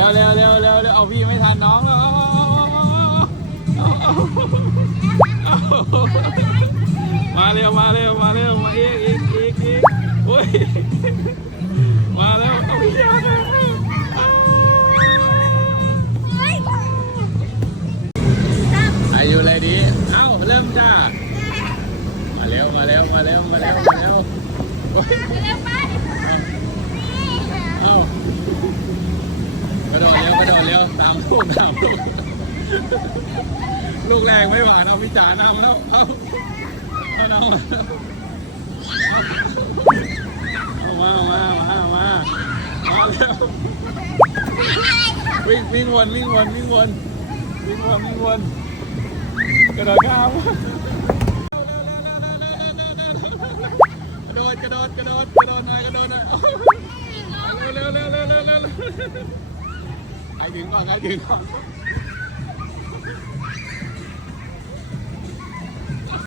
พี่ไม่ทันน้องแล้วเอาเอาเอาเอามาเร็วมาเร็วมาเร็วมาอีกอีกอีกอีกโอ้ยมาแล้วเอาพี่ยาเอาอายุเลยดีเอ้าเริ่มจ้ามาเร็วมาเร็วมาเร็วมาเร็วมาเร็วโอ้ย เอ้ากระโดด เร็วกระโดดเร็วตามลูกตามลูก ลูกแรงไม่หวานเอาพี่จ๋านำแล้ว เอาเอาเอาเอามาเอามาเอามาเอามาเอาเร็ววิ่งวิ่งวนวิ่งวนวิ่งวนวิ่งวนวิ่งวนกระโดดข้ามกระโดดกระโดดกระโดดกระโดดหน่อยกระโดดหน่อยเร็วเร็วเร็วเร็วเร็ว เร็วใครถึงก่อนใครถึงก่อน